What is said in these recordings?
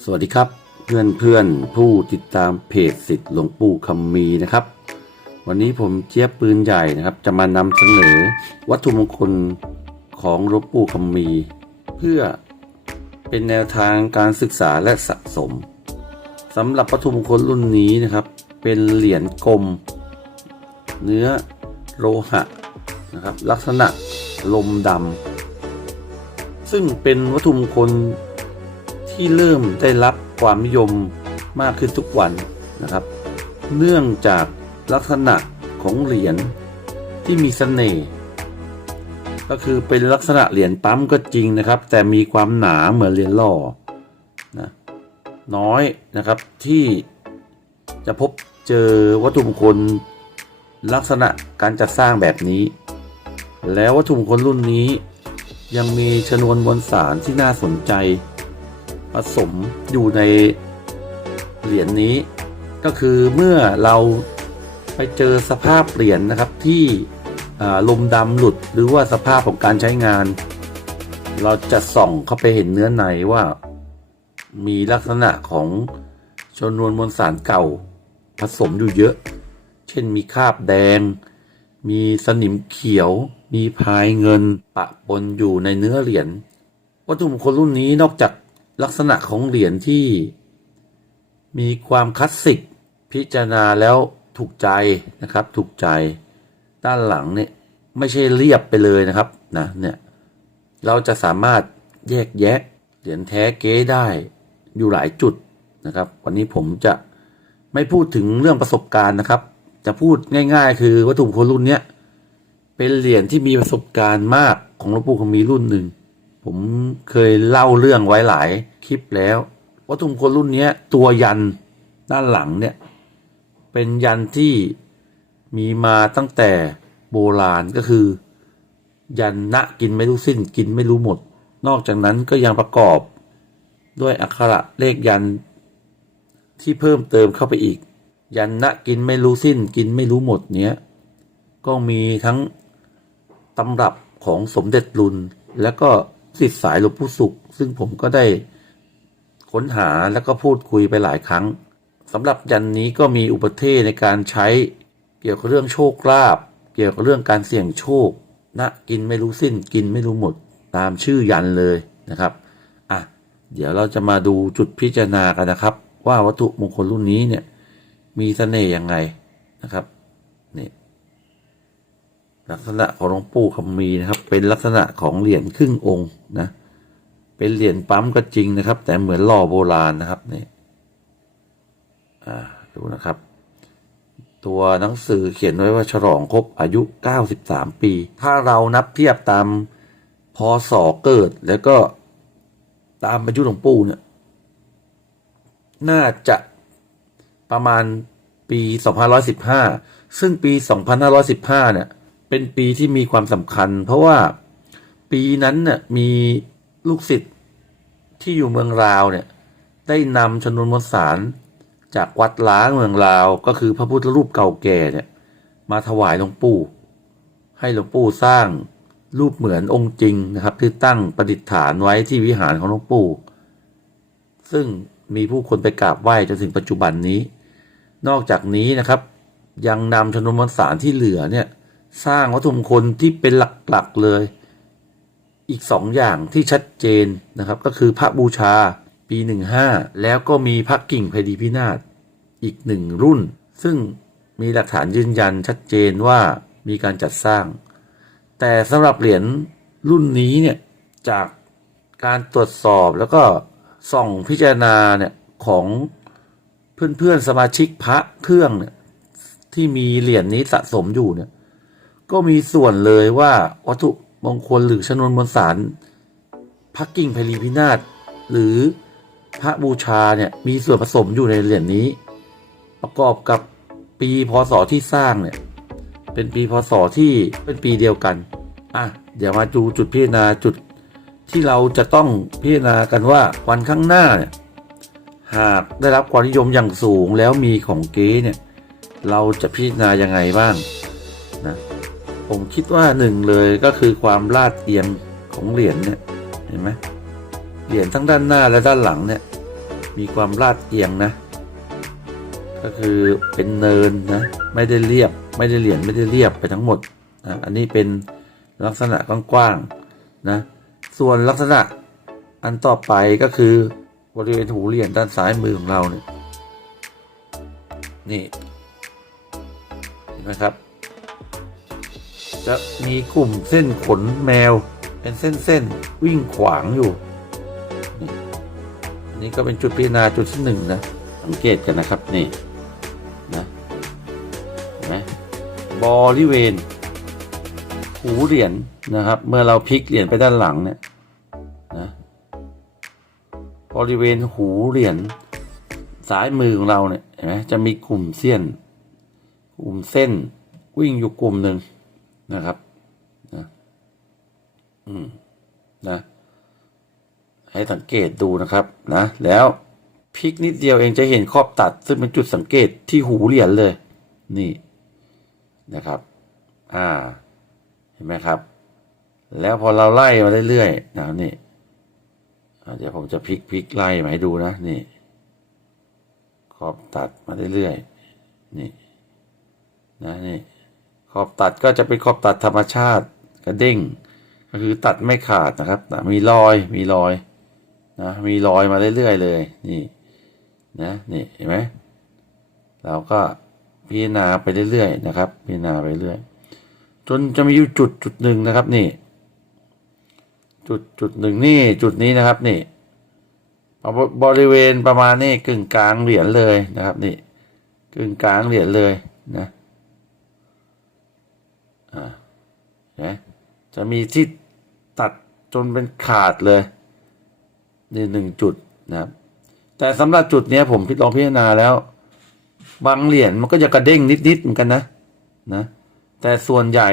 สวัสดีครับเพื่อนเพื่อนผู้ติดตามเพจสิทธิ์หลวงปู่คำมีนะครับ วันนี้ผมเจี๊ยบปืนใหญ่นะครับ จะมานำเสนอวัตถุมงคลของหลวงปู่คำมี เพื่อเป็นแนวทางการศึกษาและสะสมสำหรับวัตถุมงคลรุ่นนี้นะครับ เป็นเหรียญกลม เนื้อโลหะนะครับ ลักษณะลมดำซึ่งเป็นวัตถุมงคล ที่เริ่มได้รับความนิยมมากขึ้นทุกวันนะครับ เนื่องจากลักษณะของเหรียญที่มีเสน่ห์ก็คือเป็นลักษณะเหรียญปั๊มก็จริงนะครับ แต่มีความหนาเหมือนเหรียญหล่อนะน้อยนะครับที่จะพบเจอวัตถุมงคลลักษณะการจัดสร้างแบบนี้ แล้ววัตถุมงคลรุ่นนี้ยังมีชนวนมวลสารที่น่าสนใจ ผสมอยู่ในเหรียญนนี้ ก็คือเมื่อเราไปเจอสภาพเหรียญนะครับที่ลมดำหลุดหรือว่าสภาพของการใช้งาน เราจะส่องเข้าไปเห็นเนื้อในว่า มีลักษณะของชนวนมวลสารเก่าผสมอยู่เยอะ เช่นมีคราบแดง มีสนิมเขียว มีพายเงินปะปนอยู่ในเนื้อเหรียญวัตถุมงคลรุ่นนี้นอกจาก ลักษณะของเหรียญที่มีความคลาสสิก พิจารณาแล้วถูกใจนะครับ ถูกใจด้านหลังเนี่ยไม่ใช่เรียบไปเลยนะครับนะเนี่ยเราจะสามารถแยกแยะเหรียญแท้เก๊ได้อยู่หลายจุดนะครับ วันนี้ผมจะไม่พูดถึงเรื่องประสบการณ์นะครับ จะพูดง่าย ๆ คือวัตถุมงคลรุ่นเนี้ยเป็นเหรียญที่มีประสบการณ์มากของหลวงปู่คำมีรุ่นหนึ่งผมเคยเล่าเรื่องไว้หลาย คลิปแล้ววัตถุมงคลรุ่นนี้ตัวยันด้านหลังเนี่ยเป็นยันที่มีมาตั้งแต่โบราณก็คือ ยันณกินไม่รู้สิ้นกินไม่รู้หมด นอกจากนั้นก็ยังประกอบด้วยอักขระเลขยันที่เพิ่มเติมเข้าไปอีก ยันณกินไม่รู้สิ้นกินไม่รู้หมดเนี้ยก็มีทั้งตำรับของสมเด็จรุน แล้วก็สิทธิสายหลวงปู่สุข ซึ่งผมก็ได้ ค้นหาแล้วก็พูดคุยไปหลายครั้งสำหรับยันนี้ก็มีอุปเทศในการใช้เกี่ยวกับเรื่องโชคลาภเกี่ยวกับเรื่องการเสี่ยงโชคนะกินไม่รู้สิ้นกินไม่รู้หมด ตามชื่อยันเลยนะครับอะเดี๋ยวเราจะมาดูจุดพิจารณากันนะครับ ว่าวัตถุมงคลรุ่นนี้เนี่ยมีเสน่ห์ยังไงนะครับนี่ลักษณะของหลวงปู่คำมีนะครับ เป็นลักษณะของเหรียญครึ่งองค์นะ เป็นเหรียญปั๊มก็จริงนะครับ แต่เหมือนหล่อโบราณนะครับนี่ดูนะครับ ตัวหนังสือเขียนไว้ว่าฉลองครบอายุ 93 ปี ถ้าเรานับเทียบตามพศเกิดแล้วก็ตามอายุหลวงปู่เนี่ย น่าจะประมาณปี 2515 ซึ่งปี 2515 เนี่ย เป็นปีที่มีความสำคัญ เพราะว่าปีนั้นน่ะมีลูกศิษย์ ที่อยู่เมืองลาวเนี่ยได้นำชนวนมวลสารจากวัดล้างเมืองลาว ก็คือพระพุทธรูปเก่าแก่เนี่ยมาถวายหลวงปู่ ให้หลวงปู่สร้างรูปเหมือนองค์จริงนะครับ ที่ตั้งประดิษฐานไว้ที่วิหารของหลวงปู่ ซึ่งมีผู้คนไปกราบไหว้จนถึงปัจจุบันนี้ นอกจากนี้นะครับ ยังนำชนวนมวลสารที่เหลือเนี่ยสร้างวัตถุมงคลที่เป็นหลักๆเลย อีกสองอย่างที่ชัดเจนนะครับ ก็คือพระบูชาปีหนึ่งห้าแล้วก็มีพระกิ่งพดีพินาศอีกหนึ่งรุ่น ซึ่งมีหลักฐานยืนยันชัดเจนว่ามีการจัดสร้าง แต่สำหรับเหรียญรุ่นนี้เนี่ยจากการตรวจสอบแล้วก็ส่องพิจารณาเนี่ยของเพื่อนๆสมาชิกพระเครื่องเนี่ยที่มีเหรียญนี้สะสมอยู่เนี่ยก็มีส่วนเลยว่าวัตถุ มงคลหรือชนวนมวลสารพระกิ่งไพลีพินาศหรือพระบูชาเนี่ยมีส่วนผสมอยู่ในเหรียญนี้ ประกอบกับปีพศที่สร้างเนี่ยเป็นปีพศที่เป็นปีเดียวกันอะเดี๋ยวมาดูจุดพิจารณาจุดที่เราจะต้องพิจารณากันว่าวันข้างหน้าเนี่ยหากได้รับความนิยมอย่างสูงแล้วมีของเก๊เนี่ยเราจะพิจารณายังไงบ้างนะ ผมคิดว่าหนึ่งเลยก็คือความลาดเอียงของเหรียญเนี่ยเห็นไหมเหรียญทั้งด้านหน้าและด้านหลังเนี่ย มีความลาดเอียงนะ ก็คือเป็นเนินนะไม่ได้เรียบไม่ได้เหลี่ยนไม่ได้เรียบไปทั้งหมดนะอันนี้เป็นลักษณะกว้างๆนะส่วนลักษณะอันต่อไปก็คือบริเวณหูเหรียญด้านซ้ายมือของเราเนี่ยนี่เห็นไหมครับ จะมีกลุ่มเส้นขนแมว เป็นเส้นๆวิ่งขวางอยู่นี่อันนี้ก็เป็นจุดพิจารณาจุดที่หนึ่งนะ สังเกตกันนะครับนี่นะเห็นไหมบริเวณ หูเหรียญนะครับ เมื่อเราพลิกเหรียญไปด้านหลังเนี่ยนะบริเวณหูเหรียญซ้ายมือของเราเนี่ยเห็นไหมจะมีกลุ่มเส้น กลุ่มเส้นวิ่งอยู่กลุ่มหนึ่ง นะครับนะอืมนะให้สังเกตดูนะครับนะแล้วพลิกนิดเดียวเองจะเห็นขอบตัด ซึ่งเป็นจุดสังเกตที่หูเหรียญเลย นี่นะครับ อ่า เห็นไหมครับ แล้วพอเราไล่มาเรื่อยๆนะนี่เดี๋ยวผมจะพลิกพลิกไล่มาให้ดูนะนี่ ขอบตัดมาเรื่อยๆนี่ นะนี่ ขอบตัดก็จะเป็นขอบตัดธรรมชาติกระเด้ง ก็คือตัดไม่ขาดนะครับ มีรอยมีรอยนะมีรอยมาเรื่อยๆเลยนี่นะนี่เห็นไหมเราก็พิจารณาไปเรื่อยๆนะครับ พิจารณาไปเรื่อยจนจะมีอยู่จุดจุดหนึ่งนะครับนี่ จุดจุดหนึ่งนี่จุดนี้นะครับนี่บริเวณประมาณนี่กึ่งกลางเหรียญเลยนะครับนี่กึ่งกลางเหรียญเลยนะ นไหมจะมีที่ตัดจนเป็นขาดเลยนี่หนึ่งจุดนะครับ แต่สำหรับจุดนี้ผมพิลองพิจารณาแล้ว บางเหรียญมันก็จะกระเด้งนิดๆเหมือนกันนะนะแต่ส่วนใหญ่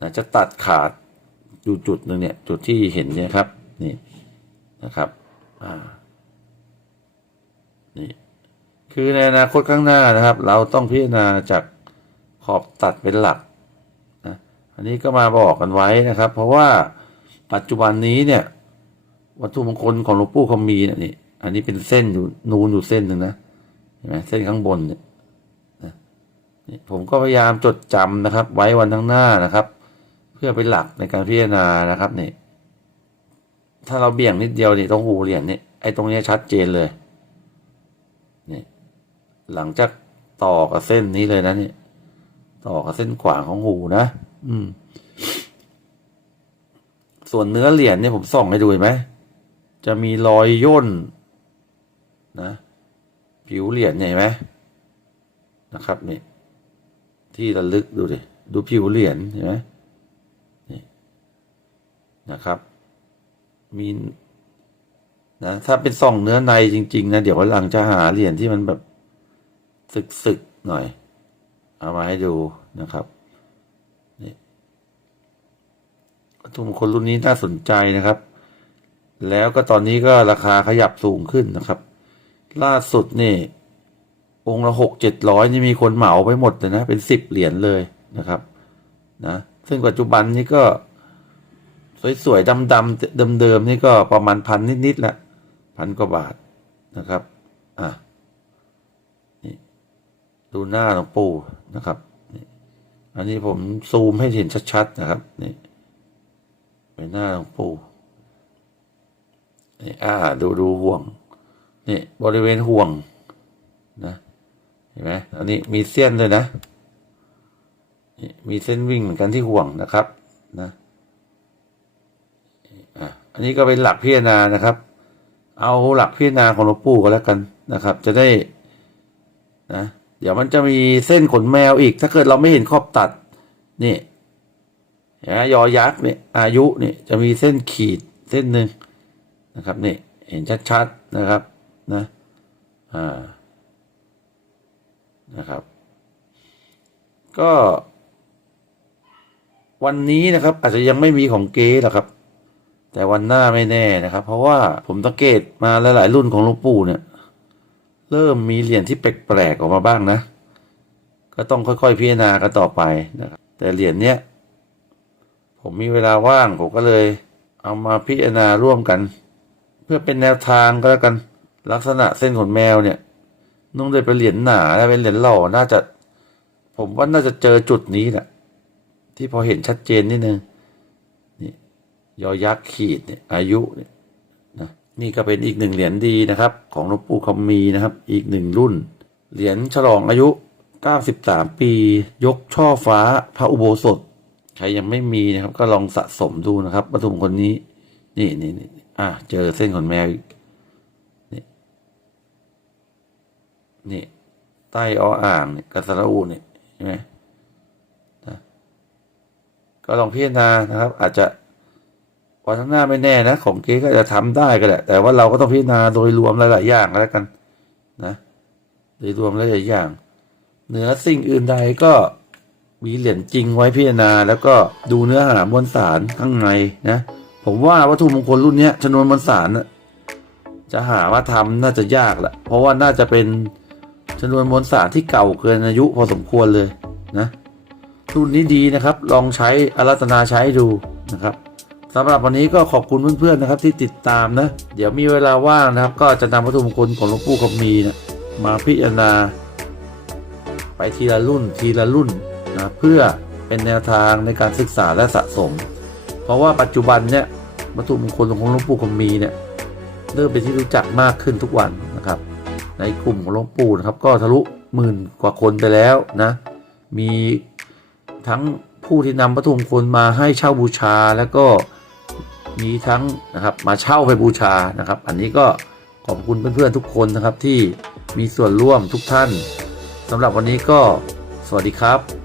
นะจะตัดขาดอยู่จุดหนึ่งเนี่ย จุดที่เห็นเนี่ยครับ นี่นะครับอ่านี่คือในอนาคตข้างหน้านะครับ เราต้องพิจารณาจากขอบตัดเป็นหลัก นนี้ก็มาบอกกันไว้นะครับ เพราะว่าปัจจุบันนี้เนี่ย วัตถุมงคลของหลวงปู่คำมีเนี่ยนี่อันนี้เป็นเส้นอยู่นูนอยู่เส้นหนึ่งนะเห็นไหมเส้นข้างบนเนี่ยนี่ผมก็พยายามจดจำนะครับ ไว้วันข้างหน้านะครับ เพื่อเป็นหลักในการพิจารณานะครับนี่ถ้าเราเบี่ยงนิดเดียวนี่ตรงหูเหรียญนี่ไอ้ตรงนี้ชัดเจนเลยนี่หลังจากต่อกับเส้นนี้เลยนะนี่ต่อกับเส้นขวางของหูนะ อืม ส่วนเนื้อเหรียญเนี่ยผมส่องให้ดูเห็นไหมจะมีรอยย่น นะ ผิวเหรียญเห็นไหมนะครับนี่ที่ระลึกดูดิดูผิวเหรียญเห็นไหมนี่นะครับ มีนะถ้าเป็นส่องเนื้อในจริง ๆ นะ เดี๋ยววันหลังจะหาเหรียญที่มันแบบสึกๆหน่อย เอามาให้ดูนะครับนี่ วัตถุมงคลรุ่นนี้น่าสนใจนะครับ แล้วก็ตอนนี้ก็ราคาขยับสูงขึ้นนะครับ ล่าสุดนี่ องค์ละหกเจ็ดร้อยนี่มีคนเหมาไปหมดเลยนะ เป็นสิบเหรียญเลยนะครับ นะ ซึ่งปัจจุบันนี้ก็สวยๆดำๆเดิมๆนี่ก็ประมาณพันนิดๆละพันกว่าบาทนะครับ อะนี่ดูหน้าหลวงปู่นะครับ อันนี้ผมซูมให้เห็นชัดๆนะครับ นี่ ไปหน้าหลวงปู่นี่อ่าดูดูห่วง นี่บริเวณห่วงนะเห็นไหมอันนี้มีเส้นเลยนะนี่มีเส้นวิ่งเหมือนกันที่ห่วงนะครับนะอะอันนี้ก็เป็นหลักพิจารณานะครับ เอาหลักพิจารณาของหลวงปู่ก็แล้วกันนะครับ จะได้นะเดี๋ยวมันจะมีเส้นขนแมวอีก ถ้าเกิดเราไม่เห็นขอบตัดนี่ นไหมยอยักษ์เนี่ยอายุเนี่ยจะมีเส้นขีดเส้นหนึ่งนะครับนี่เห็นชัดๆนะครับนะอ่านะครับ ก็ วันนี้นะครับ อาจจะยังไม่มีของเก๊หรอกครับ แต่วันหน้าไม่แน่นะครับ เพราะว่าผมสังเกตมาหลายๆรุ่นของลวงปู่เนี่ย เริ่มมีเหรียญที่แปลกๆออกมาบ้างนะ ก็ต้องค่อยๆพิจารณากันต่อไปนะครับ แต่เหรียญเนี้ย ผมมีเวลาว่างผมก็เลย เอามาพิจารณาร่วมกัน เพื่อเป็นแนวทางก็แล้วกันลักษณะเส้นขนแมวเนี่ยนุ่งได้เป็นเหรียญหนาและเป็นเหรียญหล่อน่าจะ ผมว่าน่าจะเจอจุดนี้แหละที่พอเห็นชัดเจนนิดนึงนี่ยอยักษ์ขีดเนี่ยอายุเนี่ยนะนี่ก็เป็นอีกหนึ่งเหรียญดีนะครับ ของหลวงปู่คำมีนะครับ อีกหนึ่งรุ่น เหรียญฉลองอายุ 93 ปี ยกช่อฟ้าพระอุโบสถ ใครยังไม่มีนะครับ ก็ลองสะสมดูนะครับวัตถุมงคลนี้ นี่นี่นี่อะเจอเส้นขนแมวนี่นี่ใต้ออ่างเนี่ยกัสระอูเนี่ยใช่ไหมนะก็ลองพิจารณานะครับ อาจจะวันข้างหน้าไม่แน่นะ ของเก๊ก็จะทำได้ก็แหละแต่ว่าเราก็ต้องพิจารณาโดยรวมหลายๆอย่างแล้วกัน นะ โดยรวมหลายๆอย่าง เหนือสิ่งอื่นใดก็ มีเหรียญจริงไว้พิจารณา แล้วก็ดูเนื้อหามวลสารข้างในนะ ผมว่าวัตถุมงคลรุ่นนี้ชนวนมวลสารจะหาว่าทำน่าจะยากแหละเพราะว่าน่าจะเป็นชนวนมวลสารที่เก่าเกินอายุพอสมควรเลยนะรุ่นนี้ดีนะครับ ลองใช้อารัตนาใช้ดูนะครับสำหรับวันนี้ก็ขอบคุณเพื่อนๆนะครับที่ติดตามนะ เดี๋ยวมีเวลาว่างนะครับ ก็จะนำวัตถุมงคลของหลวงปู่คำมีนะมาพิจารณา ไปทีละรุ่นทีละรุ่น นะเพื่อเป็นแนวทางในการศึกษาและสะสม เพราะว่าปัจจุบันเนี่ยวัตถุมงคลของหลวงปู่คำมีเนี่ยเริ่มเป็นที่รู้จักมากขึ้นทุกวันนะครับ ในกลุ่มของหลวงปู่นะครับ ก็ทะลุหมื่นกว่าคนไปแล้วนะมีทั้งผู้ที่นำวัตถุมงคลมาให้เช่าบูชาแล้วก็มีทั้งนะครับมาเช่าไปบูชานะครับ อันนี้ก็ขอบคุณเพื่อนๆทุกคนนะครับที่มีส่วนร่วมทุกท่านสำหรับวันนี้ก็สวัสดีครับ